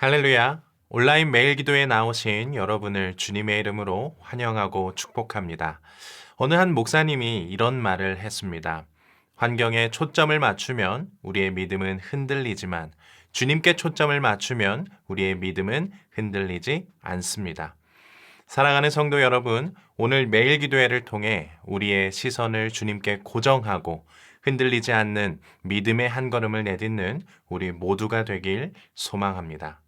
할렐루야. 온라인 매일 기도에 나오신 여러분을 주님의 이름으로 환영하고 축복합니다. 어느 한 목사님이 이런 말을 했습니다. 환경에 초점을 맞추면 우리의 믿음은 흔들리지만 주님께 초점을 맞추면 우리의 믿음은 흔들리지 않습니다. 사랑하는 성도 여러분, 오늘 매일 기도회를 통해 우리의 시선을 주님께 고정하고 흔들리지 않는 믿음의 한 걸음을 내딛는 우리 모두가 되길 소망합니다.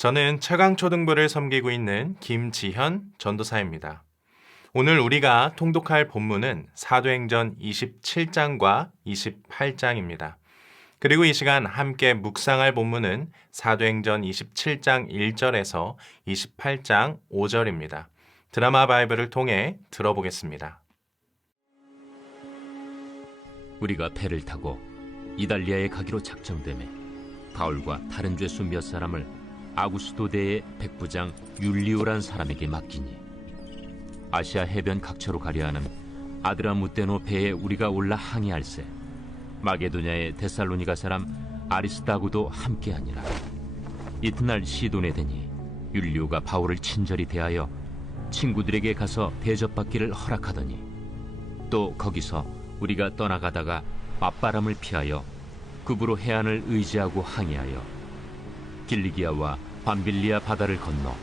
저는 최강초등부를 섬기고 있는 김지현 전도사입니다. 오늘 우리가 통독할 본문은 사도행전 27장과 28장입니다. 그리고 이 시간 함께 묵상할 본문은 사도행전 27장 1절에서 28장 5절입니다. 드라마 바이블을 통해 들어보겠습니다. 우리가 배를 타고 이달리아에 가기로 작정되매 바울과 다른 죄수 몇 사람을 아구스도대의 백부장 율리오란 사람에게 맡기니 아시아 해변 각처로 가려 하는 아드라무테노 배에 우리가 올라 항해할세 마게도냐의 데살로니가 사람 아리스다고도 함께하니라. 이튿날 시돈에 되니 율리오가 바울을 친절히 대하여 친구들에게 가서 대접받기를 허락하더니 또 거기서 우리가 떠나가다가 맞바람을 피하여 급으로 해안을 의지하고 항해하여 길리기아와 밤빌리아 바다를 건너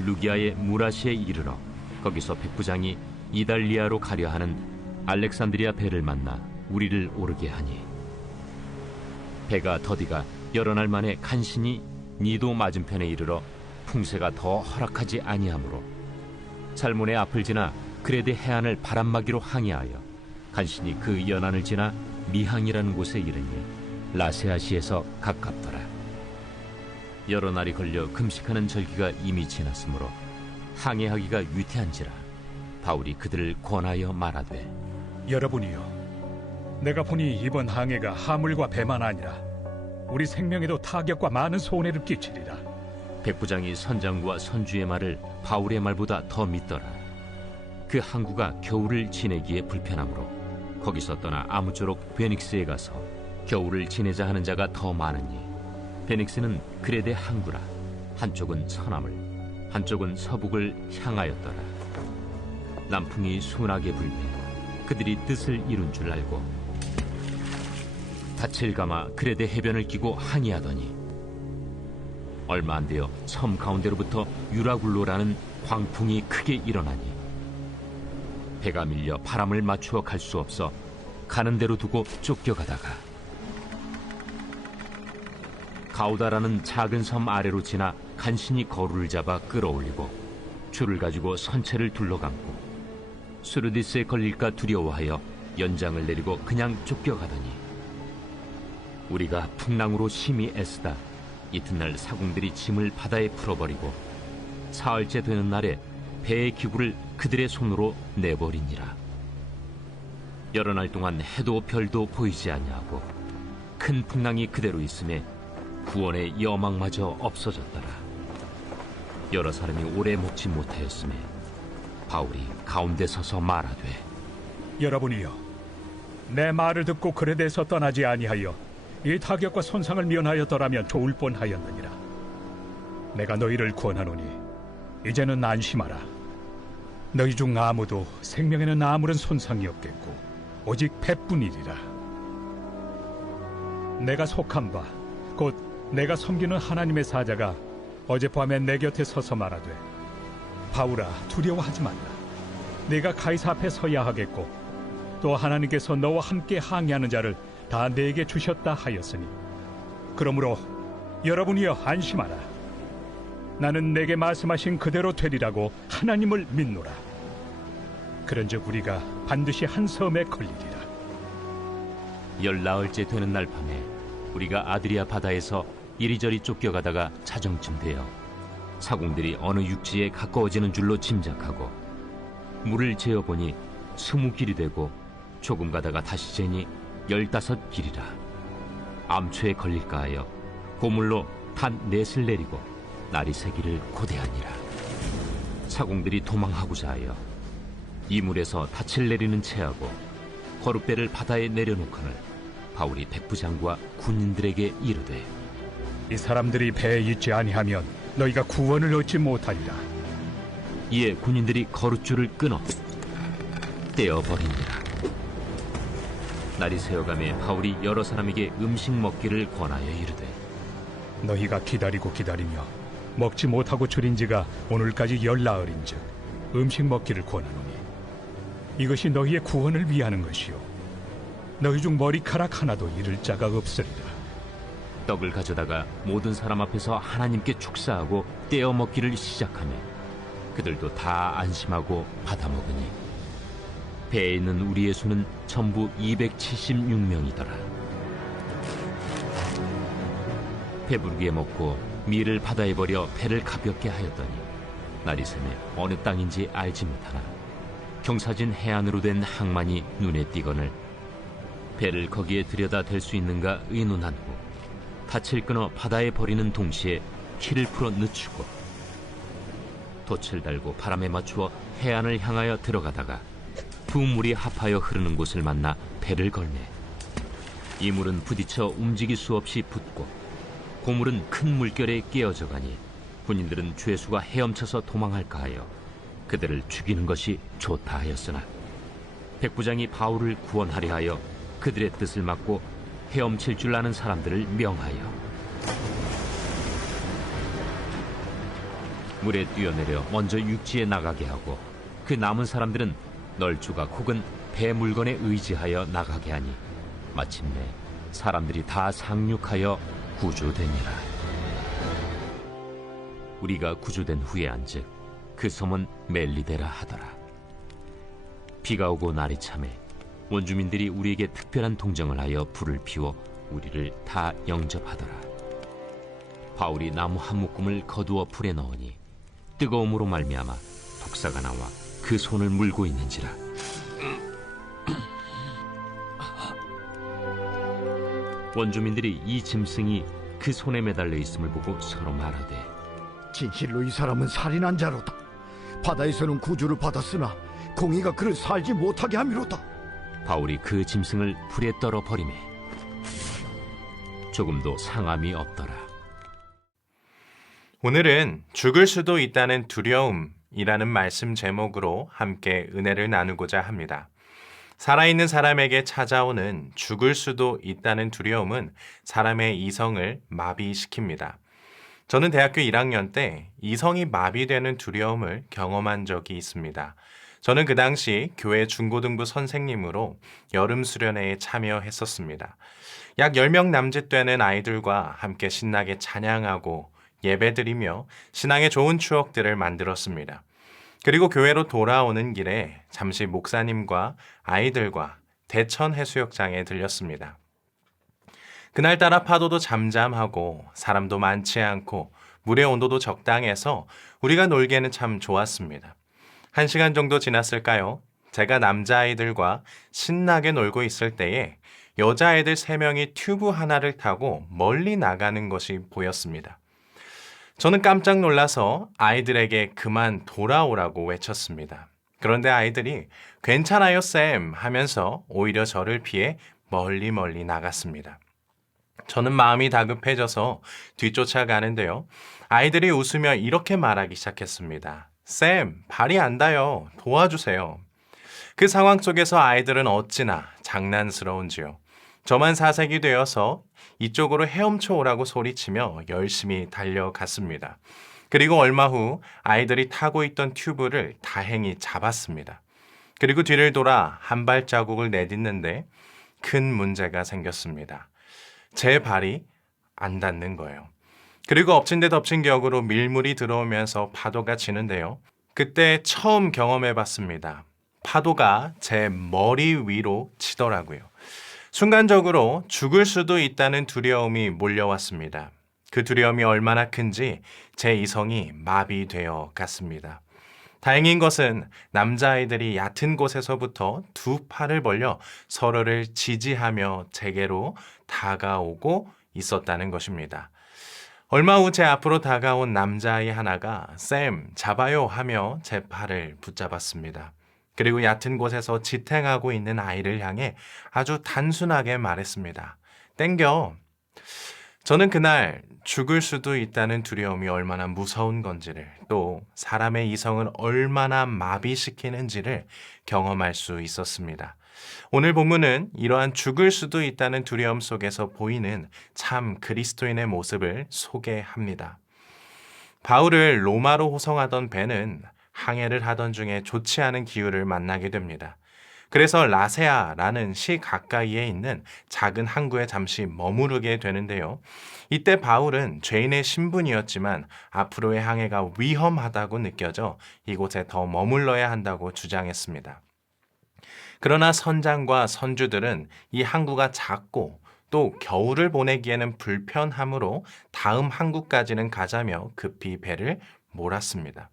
루기아의 무라시에 이르러 거기서 백부장이 이달리아로 가려 하는 알렉산드리아 배를 만나 우리를 오르게 하니 배가 더디가 여러 날 만에 간신히 니도 맞은편에 이르러 풍세가 더 허락하지 아니하므로 살몬의 앞을 지나 그레데 해안을 바람막이로 항해하여 간신히 그 연안을 지나 미항이라는 곳에 이르니 라세아시에서 가깝더라. 여러 날이 걸려 금식하는 절기가 이미 지났으므로 항해하기가 위태한지라 바울이 그들을 권하여 말하되 여러분이여, 내가 보니 이번 항해가 하물과 배만 아니라 우리 생명에도 타격과 많은 손해를 끼치리라. 백부장이 선장과 선주의 말을 바울의 말보다 더 믿더라. 그 항구가 겨울을 지내기에 불편하므로 거기서 떠나 아무쪼록 베닉스에 가서 겨울을 지내자 하는 자가 더 많으니 베닉스는 그레데 항구라. 한쪽은 서남을 한쪽은 서북을 향하였더라. 남풍이 순하게 불매 그들이 뜻을 이룬 줄 알고 닻을 감아 그레데 해변을 끼고 항해하더니 얼마 안 되어 섬 가운데로부터 유라굴로라는 광풍이 크게 일어나니 배가 밀려 바람을 맞추어 갈 수 없어 가는 대로 두고 쫓겨가다가 가우다라는 작은 섬 아래로 지나 간신히 거루를 잡아 끌어올리고 줄을 가지고 선체를 둘러감고 수르디스에 걸릴까 두려워하여 연장을 내리고 그냥 쫓겨가더니 우리가 풍랑으로 심히 애쓰다 이튿날 사공들이 짐을 바다에 풀어버리고 사흘째 되는 날에 배의 기구를 그들의 손으로 내버리니라. 여러 날 동안 해도 별도 보이지 아니하고 큰 풍랑이 그대로 있음에 구원의 여망마저 없어졌더라. 여러 사람이 오래 먹지 못하였음에 바울이 가운데 서서 말하되 여러분이여, 내 말을 듣고 그레데에서 떠나지 아니하여 이 타격과 손상을 면하였더라면 좋을 뻔하였느니라. 내가 너희를 권하노니 이제는 안심하라. 너희 중 아무도 생명에는 아무런 손상이 없겠고 오직 배뿐이리라. 내가 속한 바 곧 내가 섬기는 하나님의 사자가 어젯밤에 내 곁에 서서 말하되 바울아, 두려워하지 말라. 네가 가이사 앞에 서야 하겠고 또 하나님께서 너와 함께 항해하는 자를 다 내게 주셨다 하였으니 그러므로 여러분이여 안심하라. 나는 내게 말씀하신 그대로 되리라고 하나님을 믿노라. 그런즉 우리가 반드시 한 섬에 걸리리라. 열나흘째 되는 날 밤에 우리가 아드리아 바다에서 이리저리 쫓겨가다가 자정쯤 되어 사공들이 어느 육지에 가까워지는 줄로 짐작하고 물을 재어보니 20길이 되고 조금 가다가 다시 재니 15길이라. 암초에 걸릴까 하여 고물로 단 넷을 내리고 날이 새기를 고대하니라. 사공들이 도망하고자 하여 이물에서 닻을 내리는 채하고 거룻배를 바다에 내려놓거늘 바울이 백부장과 군인들에게 이르되 이 사람들이 배에 있지 아니하면 너희가 구원을 얻지 못하리라. 이에 군인들이 거룻줄을 끊어 떼어버리니라. 날이 새어가매 바울이 여러 사람에게 음식 먹기를 권하여 이르되 너희가 기다리고 기다리며 먹지 못하고 줄인 지가 오늘까지 열나흘인즉 음식 먹기를 권하노니 이것이 너희의 구원을 위하는 것이요 너희 중 머리카락 하나도 잃을 자가 없으리라. 떡을 가져다가 모든 사람 앞에서 하나님께 축사하고 떼어 먹기를 시작하며 그들도 다 안심하고 받아 먹으니 배에 있는 우리의 수는 전부 276명이더라. 배부르게 먹고 밀을 바다에 버려 배를 가볍게 하였더니 날이 새매 어느 땅인지 알지 못하나 경사진 해안으로 된 항만이 눈에 띄거늘 배를 거기에 들여다 댈 수 있는가 의논한 후 닻을 끊어 바다에 버리는 동시에 키를 풀어 늦추고 돛을 달고 바람에 맞추어 해안을 향하여 들어가다가 두 물이 합하여 흐르는 곳을 만나 배를 걸매 이 물은 부딪혀 움직일 수 없이 붙고 고물은 큰 물결에 깨어져 가니 군인들은 죄수가 헤엄쳐서 도망할까 하여 그들을 죽이는 것이 좋다 하였으나 백부장이 바울을 구원하려 하여 그들의 뜻을 막고 헤엄칠 줄 아는 사람들을 명하여 물에 뛰어내려 먼저 육지에 나가게 하고 그 남은 사람들은 널조각 혹은 배 물건에 의지하여 나가게 하니 마침내 사람들이 다 상륙하여 구조되니라. 우리가 구조된 후에 안즉 그 섬은 멜리데라 하더라. 비가 오고 날이 차매 원주민들이 우리에게 특별한 동정을 하여 불을 피워 우리를 다 영접하더라. 바울이 나무 한 묶음을 거두어 불에 넣으니 뜨거움으로 말미암아 독사가 나와 그 손을 물고 있는지라. 원주민들이 이 짐승이 그 손에 매달려 있음을 보고 서로 말하되 진실로 이 사람은 살인한 자로다. 바다에서는 구주를 받았으나 공의가 그를 살지 못하게 함이로다. 바울이 그 짐승을 불에 떨어 버리매 조금도 상함이 없더라. 오늘은 죽을 수도 있다는 두려움이라는 말씀 제목으로 함께 은혜를 나누고자 합니다. 살아있는 사람에게 찾아오는 죽을 수도 있다는 두려움은 사람의 이성을 마비시킵니다. 저는 대학교 1학년 때 이성이 마비되는 두려움을 경험한 적이 있습니다. 저는 그 당시 교회 중고등부 선생님으로 여름 수련회에 참여했었습니다. 약 10명 남짓 되는 아이들과 함께 신나게 찬양하고 예배드리며 신앙의 좋은 추억들을 만들었습니다. 그리고 교회로 돌아오는 길에 잠시 목사님과 아이들과 대천 해수욕장에 들렸습니다. 그날따라 파도도 잠잠하고 사람도 많지 않고 물의 온도도 적당해서 우리가 놀기에는 참 좋았습니다. 1시간 정도 지났을까요? 제가 남자아이들과 신나게 놀고 있을 때에 여자아이들 3명이 튜브 하나를 타고 멀리 나가는 것이 보였습니다. 저는 깜짝 놀라서 아이들에게 그만 돌아오라고 외쳤습니다. 그런데 아이들이 괜찮아요 쌤 하면서 오히려 저를 피해 멀리 나갔습니다. 저는 마음이 다급해져서 뒤쫓아가는데요. 아이들이 웃으며 이렇게 말하기 시작했습니다. 쌤, 발이 안 닿아요. 도와주세요. 그 상황 속에서 아이들은 어찌나 장난스러운지요. 저만 사색이 되어서 이쪽으로 헤엄쳐 오라고 소리치며 열심히 달려갔습니다. 그리고 얼마 후 아이들이 타고 있던 튜브를 다행히 잡았습니다. 그리고 뒤를 돌아 한 발자국을 내딛는데 큰 문제가 생겼습니다. 제 발이 안 닿는 거예요. 그리고 엎친 데 덮친 격으로 밀물이 들어오면서 파도가 치는데요. 그때 처음 경험해봤습니다. 파도가 제 머리 위로 치더라고요. 순간적으로 죽을 수도 있다는 두려움이 몰려왔습니다. 그 두려움이 얼마나 큰지 제 이성이 마비되어 갔습니다. 다행인 것은 남자아이들이 얕은 곳에서부터 두 팔을 벌려 서로를 지지하며 제게로 다가오고 있었다는 것입니다. 얼마 후 제 앞으로 다가온 남자아이 하나가 쌤 잡아요 하며 제 팔을 붙잡았습니다. 그리고 얕은 곳에서 지탱하고 있는 아이를 향해 아주 단순하게 말했습니다. 땡겨. 저는 그날 죽을 수도 있다는 두려움이 얼마나 무서운 건지를 또 사람의 이성을 얼마나 마비시키는지를 경험할 수 있었습니다. 오늘 본문은 이러한 죽을 수도 있다는 두려움 속에서 보이는 참 그리스도인의 모습을 소개합니다. 바울을 로마로 호송하던 배는 항해를 하던 중에 좋지 않은 기후를 만나게 됩니다. 그래서 라세아라는 시 가까이에 있는 작은 항구에 잠시 머무르게 되는데요. 이때 바울은 죄인의 신분이었지만 앞으로의 항해가 위험하다고 느껴져 이곳에 더 머물러야 한다고 주장했습니다. 그러나 선장과 선주들은 이 항구가 작고 또 겨울을 보내기에는 불편하므로 다음 항구까지는 가자며 급히 배를 몰았습니다.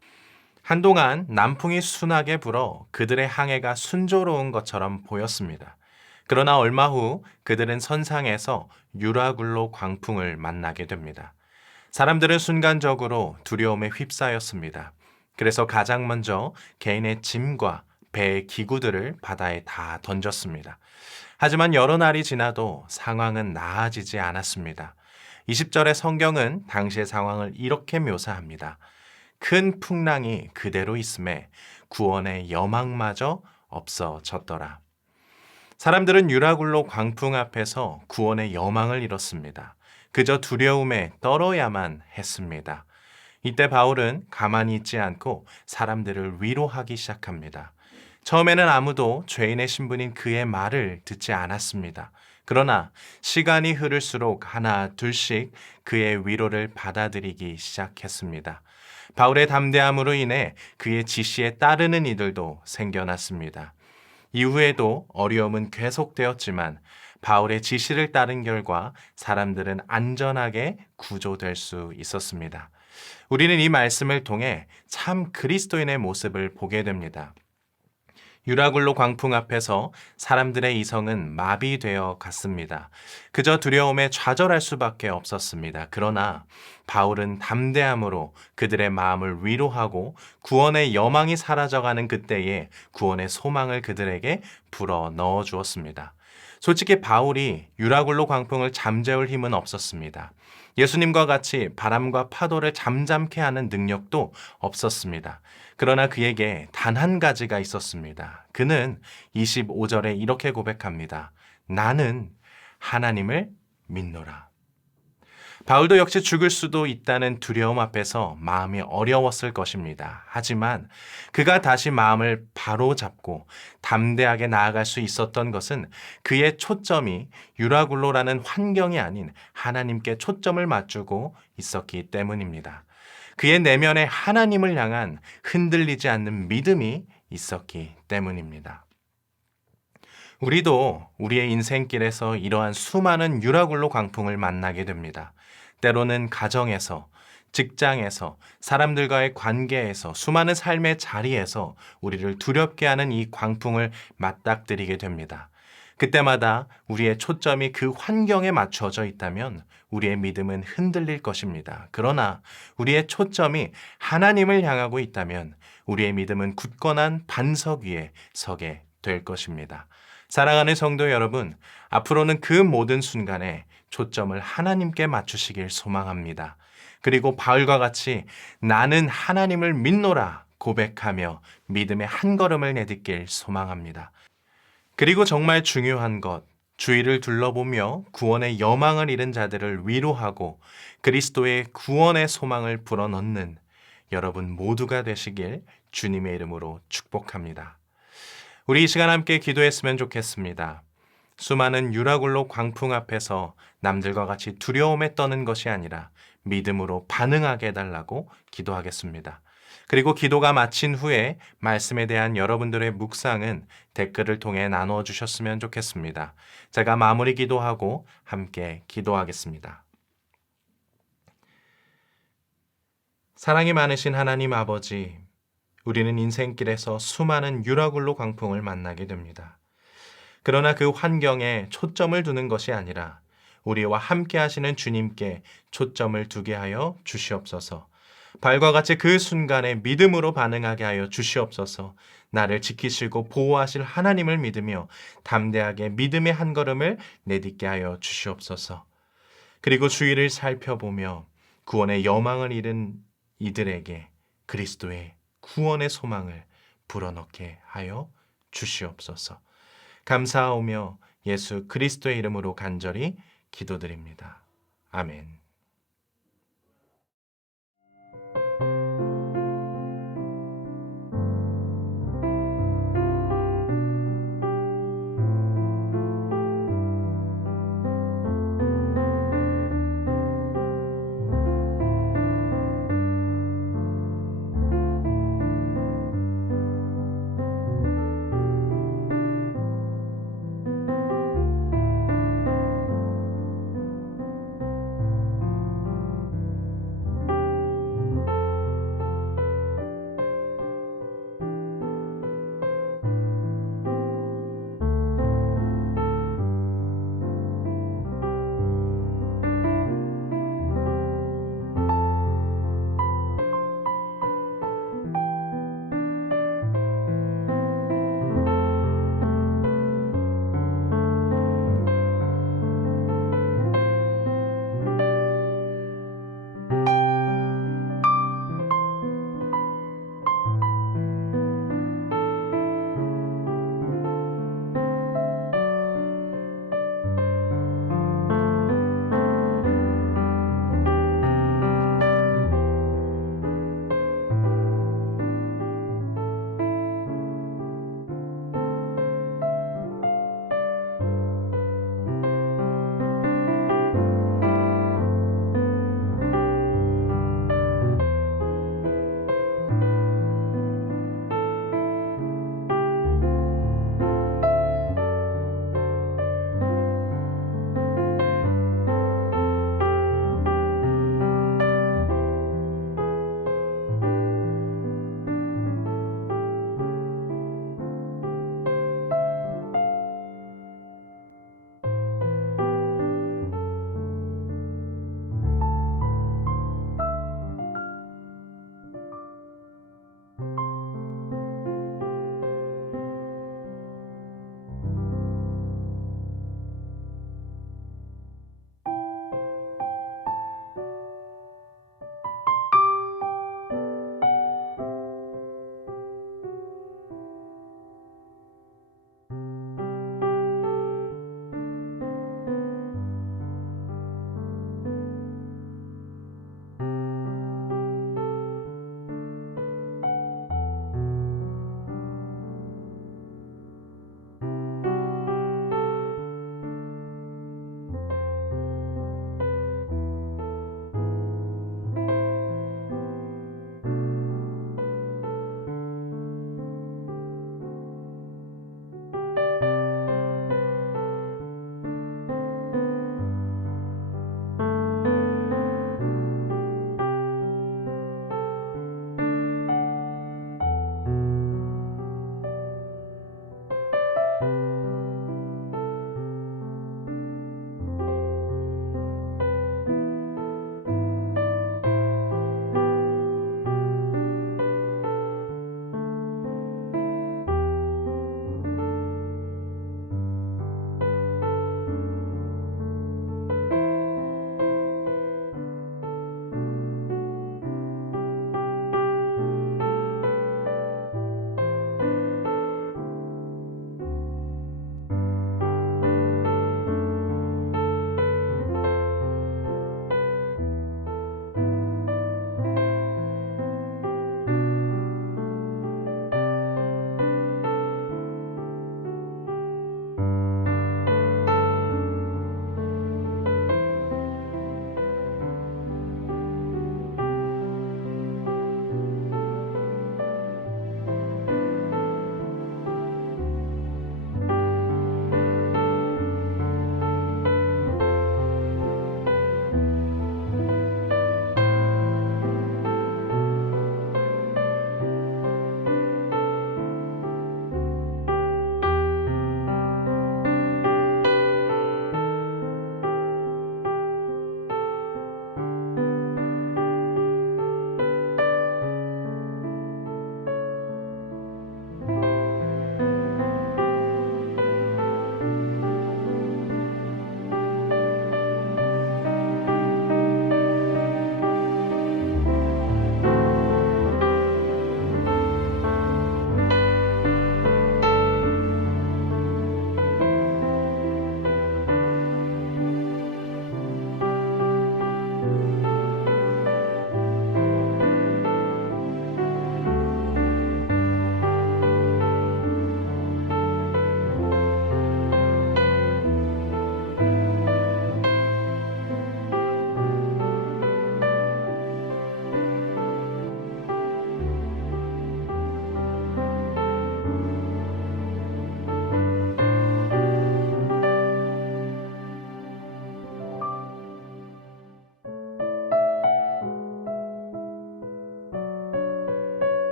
한동안 남풍이 순하게 불어 그들의 항해가 순조로운 것처럼 보였습니다. 그러나 얼마 후 그들은 선상에서 유라굴로 광풍을 만나게 됩니다. 사람들은 순간적으로 두려움에 휩싸였습니다. 그래서 가장 먼저 개인의 짐과 배의 기구들을 바다에 다 던졌습니다. 하지만 여러 날이 지나도 상황은 나아지지 않았습니다. 20절의 성경은 당시의 상황을 이렇게 묘사합니다. 큰 풍랑이 그대로 있음에 구원의 여망마저 없어졌더라. 사람들은 유라굴로 광풍 앞에서 구원의 여망을 잃었습니다. 그저 두려움에 떨어야만 했습니다. 이때 바울은 가만히 있지 않고 사람들을 위로하기 시작합니다. 처음에는 아무도 죄인의 신분인 그의 말을 듣지 않았습니다. 그러나 시간이 흐를수록 하나 둘씩 그의 위로를 받아들이기 시작했습니다. 바울의 담대함으로 인해 그의 지시에 따르는 이들도 생겨났습니다. 이후에도 어려움은 계속되었지만 바울의 지시를 따른 결과 사람들은 안전하게 구조될 수 있었습니다. 우리는 이 말씀을 통해 참 그리스도인의 모습을 보게 됩니다. 유라굴로 광풍 앞에서 사람들의 이성은 마비되어 갔습니다. 그저 두려움에 좌절할 수밖에 없었습니다. 그러나 바울은 담대함으로 그들의 마음을 위로하고 구원의 여망이 사라져가는 그때에 구원의 소망을 그들에게 불어 넣어 주었습니다. 솔직히 바울이 유라굴로 광풍을 잠재울 힘은 없었습니다. 예수님과 같이 바람과 파도를 잠잠케 하는 능력도 없었습니다. 그러나 그에게 단 한 가지가 있었습니다. 그는 25절에 이렇게 고백합니다. 나는 하나님을 믿노라. 바울도 역시 죽을 수도 있다는 두려움 앞에서 마음이 어려웠을 것입니다. 하지만 그가 다시 마음을 바로잡고 담대하게 나아갈 수 있었던 것은 그의 초점이 유라굴로라는 환경이 아닌 하나님께 초점을 맞추고 있었기 때문입니다. 그의 내면에 하나님을 향한 흔들리지 않는 믿음이 있었기 때문입니다. 우리도 우리의 인생길에서 이러한 수많은 유라굴로 광풍을 만나게 됩니다. 때로는 가정에서, 직장에서, 사람들과의 관계에서, 수많은 삶의 자리에서 우리를 두렵게 하는 이 광풍을 맞닥뜨리게 됩니다. 그때마다 우리의 초점이 그 환경에 맞춰져 있다면 우리의 믿음은 흔들릴 것입니다. 그러나 우리의 초점이 하나님을 향하고 있다면 우리의 믿음은 굳건한 반석 위에 서게 될 것입니다. 사랑하는 성도 여러분, 앞으로는 그 모든 순간에 초점을 하나님께 맞추시길 소망합니다. 그리고 바울과 같이 나는 하나님을 믿노라 고백하며 믿음의 한 걸음을 내딛길 소망합니다. 그리고 정말 중요한 것, 주위를 둘러보며 구원의 여망을 잃은 자들을 위로하고 그리스도의 구원의 소망을 불어넣는 여러분 모두가 되시길 주님의 이름으로 축복합니다. 우리 이 시간 함께 기도했으면 좋겠습니다. 수많은 유라굴로 광풍 앞에서 남들과 같이 두려움에 떠는 것이 아니라 믿음으로 반응하게 해달라고 기도하겠습니다. 그리고 기도가 마친 후에 말씀에 대한 여러분들의 묵상은 댓글을 통해 나누어 주셨으면 좋겠습니다. 제가 마무리 기도하고 함께 기도하겠습니다. 사랑이 많으신 하나님 아버지, 우리는 인생길에서 수많은 유라굴로 광풍을 만나게 됩니다. 그러나 그 환경에 초점을 두는 것이 아니라 우리와 함께 하시는 주님께 초점을 두게 하여 주시옵소서. 발과 같이 그 순간에 믿음으로 반응하게 하여 주시옵소서. 나를 지키시고 보호하실 하나님을 믿으며 담대하게 믿음의 한 걸음을 내딛게 하여 주시옵소서. 그리고 주위를 살펴보며 구원의 여망을 잃은 이들에게 그리스도의 구원의 소망을 불어넣게 하여 주시옵소서. 감사하오며 예수 그리스도의 이름으로 간절히 기도드립니다. 아멘.